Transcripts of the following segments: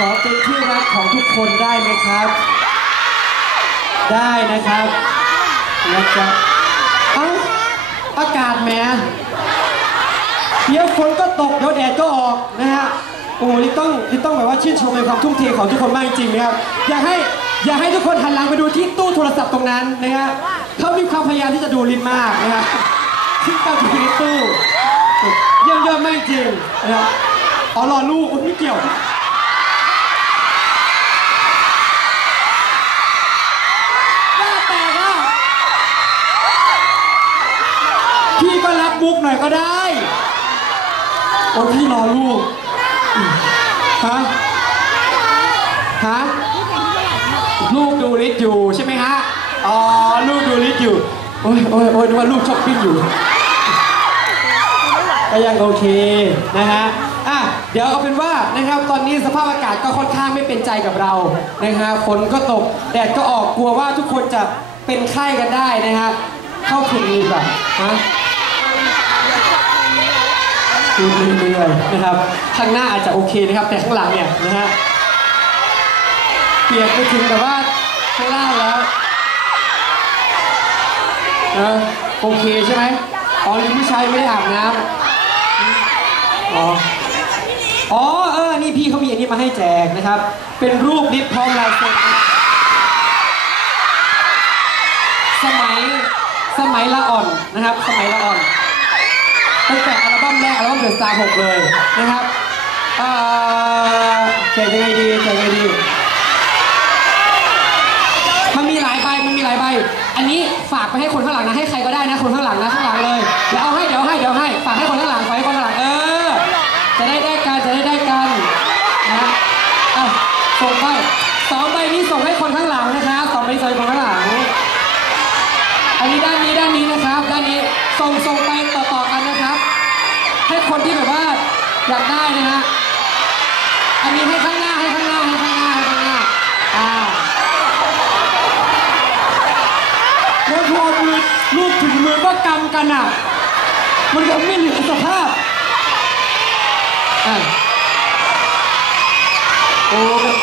ขอเป็นที่รักของทุกคนได้ไหมครับ ได้นะครับนะครับเอ้าอากาศแหมเดี๋ยวฝนก็ตกเดี๋ยวแดดก็ออกนะฮะโอ้หนี่ต้องนี่ต้องแบบว่าชื่นชมในความทุ่มเทของทุกคนมากจริงๆนะครับอยากให้อยากให้ทุกคนหันหลังไปดูที่ตู้โทรศัพท์ตรงนั้นนะฮะเขามีความพยายามที่จะดูลิ้นมากนะฮะที่ตั้งอยู่ในตู้เยี่ยมยอดมากจริงนะครับอ๋อรอลูกอุ๊ยไม่เกี่ยว หน้าแตกอะพี่ก็รับมุก หน่อยก็ได้โอ้พี่รอลูกฮะฮะลูกดูลิสต์อยู่ใช่ไหมฮะอ๋อลูกดูลิสต์อยู่โอ้ยโอ้ยโอ้ยนึกว่าลูกชอปปิ้งอยู่ก็ยังโอเคนะฮะอะเดี๋ยวเอาเป็นว่านะครับ ตอนนี้สภาพอากาศก็ค่อนข้างไม่เป็นใจกับเรานะฮะฝนก็ตกแดดก็ออกกลัวว่าทุกคนจะเป็นไข้กันได้นะฮะเข้าถึงดีกว่าฮะ ดูเรื่อยนะครับ ข้างหน้าอาจจะโอเคนะครับ แต่ข้างหลังเนี่ยนะฮะเปียกไปถึงแบบว่าข้างล่างแล้วเออโอเคใช่ไหมอ๋อหรือผู้ชายไม่ได้อาบน้ำอ๋ออ๋อเออ นี่พี่เขามีอันนี้มาให้แจกนะครับ เป็นรูปนิดพร้อมลายเซ็นสมัยสมัยละอ่อนนะครับ สมัยละอ่อน อัลบั้มแรกอัลบั้มเดอะสตาร์หกเลยนะครับเอ่อแจกยังไงดีแจกยังไงดี มันมีหลายใบ มันมีหลายใบ อันนี้ฝากไปให้คนข้างหลังนะ ให้ใครก็ได้นะ คนข้างหลังนะ ข้างหลังเลย เดี๋ยวเอาให้ เดี๋ยวให้ เดี๋ยวให้ ฝากให้คนข้างหลัง ฝากให้คนข้างหลัง เออ จะได้ได้กัน จะได้ได้กันนะอะส่งไปสองใบนี้ส่งให้คนข้างหลังนะครับสองใบนี้ส่งคนข้างหลัง อันนี้ด้านนี้ด้านนี้นะครับ ด้านนี้ ส่งส่งไปต่อต่อๆกันนะครับ ให้คนที่แบบว่าอยากได้นะฮะ อันนี้ให้ข้างหน้าให้ข้างหน้าให้ข้างหน้าให้ข้างหน้า อ่าแล้วพอมือลูกถึงมือก็กำกันอะ มันก็ไม่เหลือสภาพอะโอ้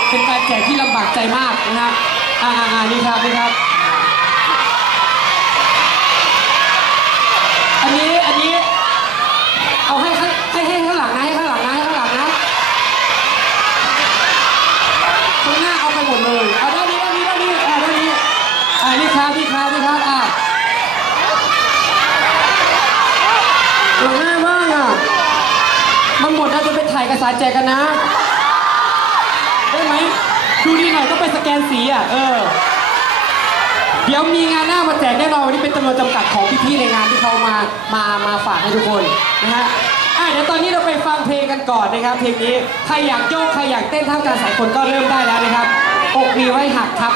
เป็นการแจกที่ลำบากใจมากนะครับอ่าอ่าอ่านี่ครับนี่ครับ อันนี้อันนี้ เอาให้ข้างให้ให้ข้างหลังนะให้ข้างหลังนะให้ข้างหลังนะข้างหน้าเอาไปหมดเลยเอาด้านนี้ด้านนี้ด้านนี้อ่าด้านนี้อ่านี่ครับนี่ครับนี่ครับอ่าเดี๋ยวง่ายมากอะ มันหมดแล้วจะไปถ่ายเอกสารแจกกันนะ ได้ไหมดูดีหน่อยต้องไปสแกนสีอะ เออ เดี๋ยวมีงานหน้ามาแจกแน่นอนวันนี้เป็นจำนวนจำกัดของพี่ๆในงานที่เขามา มา มาฝากให้ทุกคนนะฮะอะเดี๋ยวตอนนี้เราไปฟังเพลงกันก่อนนะครับ เพลงนี้ ใครอยากโยก ใครอยากเต้นท่ามกลางสายคนก็เริ่มได้แล้วนะครับอกมีไว้หักครับ